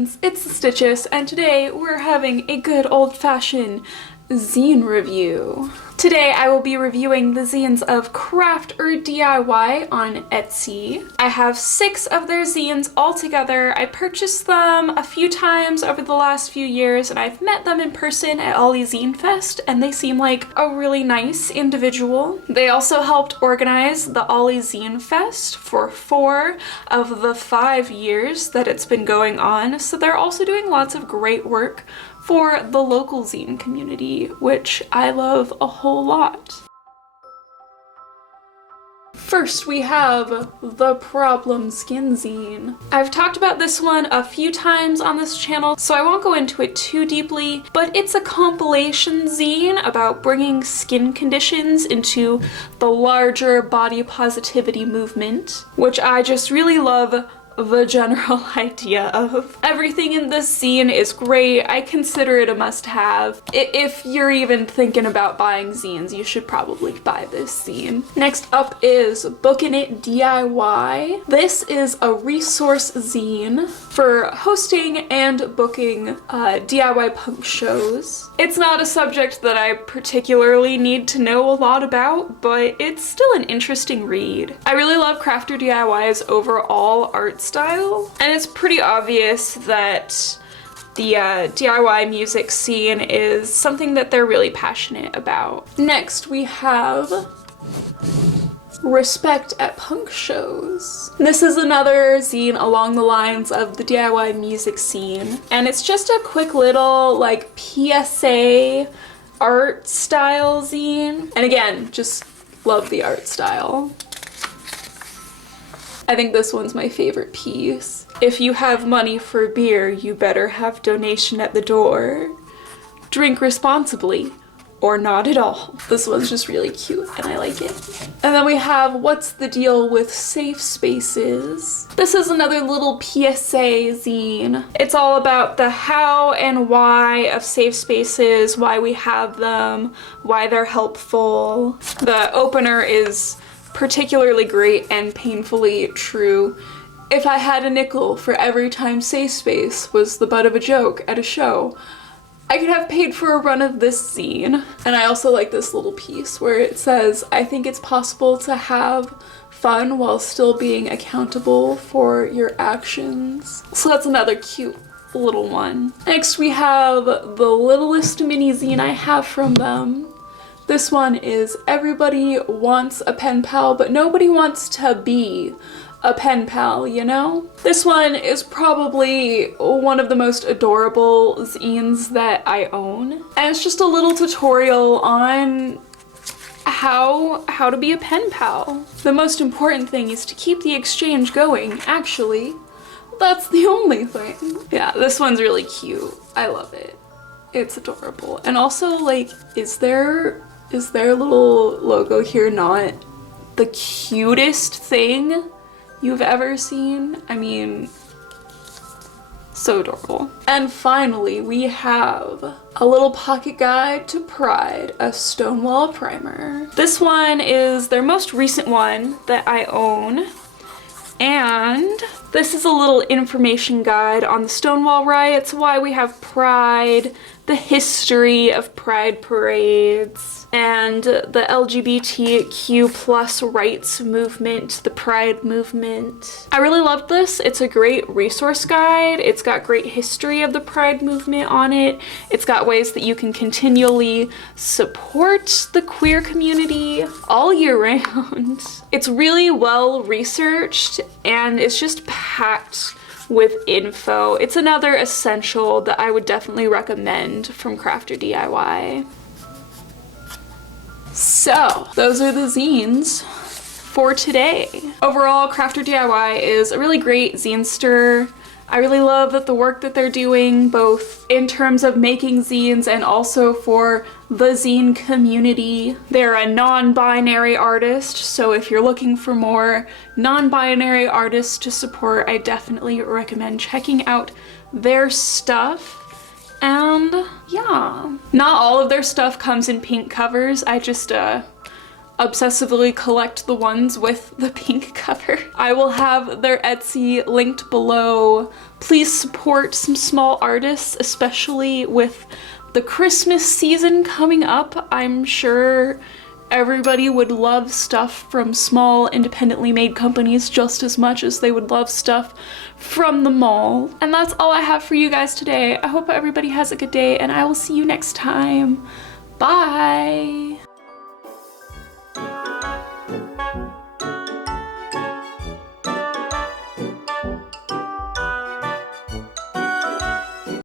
friends, it's the Stitches, and today we're having a good old-fashioned zine review. Today I will be reviewing the zines of Craft or DIY on Etsy. I have 6 of their zines all together. I purchased them a few times over the last few years, and I've met them in person at Olympia Zine Fest, and they seem like a really nice individual. They also helped organize the Olympia Zine Fest for 4 of the 5 years that it's been going on, so they're also doing lots of great work for the local zine community, which I love a whole lot. First, we have the Problem Skin Zine. I've talked about this one a few times on this channel, so I won't go into it too deeply, but it's a compilation zine about bringing skin conditions into the larger body positivity movement, which I just really love the general idea of. Everything in this zine is great. I consider it a must-have. If you're even thinking about buying zines, you should probably buy this zine. Next up is Bookin' It DIY. This is a resource zine for hosting and booking DIY punk shows. It's not a subject that I particularly need to know a lot about, but it's still an interesting read. I really love Craft or DIY's overall art style, and it's pretty obvious that the DIY music scene is something that they're really passionate about. Next, we have Respect at Punk Shows. This is another zine along the lines of the DIY music scene, and it's just a quick little like PSA art style zine. And again, just love the art style. I think this one's my favorite piece. If you have money for beer, you better have donation at the door. Drink responsibly, or not at all. This one's just really cute and I like it. And then we have What's the Deal with Safe Spaces. This is another little PSA zine. It's all about the how and why of safe spaces, why we have them, why they're helpful. The opener is particularly great and painfully true. If I had a nickel for every time safe space was the butt of a joke at a show, I could have paid for a run of this zine. And I also like this little piece where it says, I think it's possible to have fun while still being accountable for your actions. So that's another cute little one. Next we have the littlest mini zine I have from them. This one is Everybody Wants a Pen Pal, but nobody wants to be a pen pal, you know? This one is probably one of the most adorable zines that I own. And it's just a little tutorial on how to be a pen pal. The most important thing is to keep the exchange going, actually. That's the only thing. Yeah, this one's really cute. I love it. It's adorable. And also, like, is their little logo here not the cutest thing you've ever seen? I mean, so adorable. And finally, we have a little pocket guide to Pride, a Stonewall primer. This one is their most recent one that I own. And this is a little information guide on the Stonewall riots, why we have Pride, the history of Pride parades, and the LGBTQ plus rights movement, the Pride movement. I really loved this. It's a great resource guide. It's got great history of the Pride movement on it. It's got ways that you can continually support the queer community all year round. It's really well researched and it's just packed with info. It's another essential that I would definitely recommend from Craft or DIY. So, those are the zines for today. Overall, Craft or DIY is a really great zinester. I really love that the work that they're doing, both in terms of making zines and also for the zine community. They're a non-binary artist, so if you're looking for more non-binary artists to support, I definitely recommend checking out their stuff. And yeah, not all of their stuff comes in pink covers. I just obsessively collect the ones with the pink cover. I will have their Etsy linked below. Please support some small artists, especially with the Christmas season coming up. I'm sure everybody would love stuff from small, independently made companies just as much as they would love stuff from the mall. And that's all I have for you guys today. I hope everybody has a good day, and I will see you next time. Bye!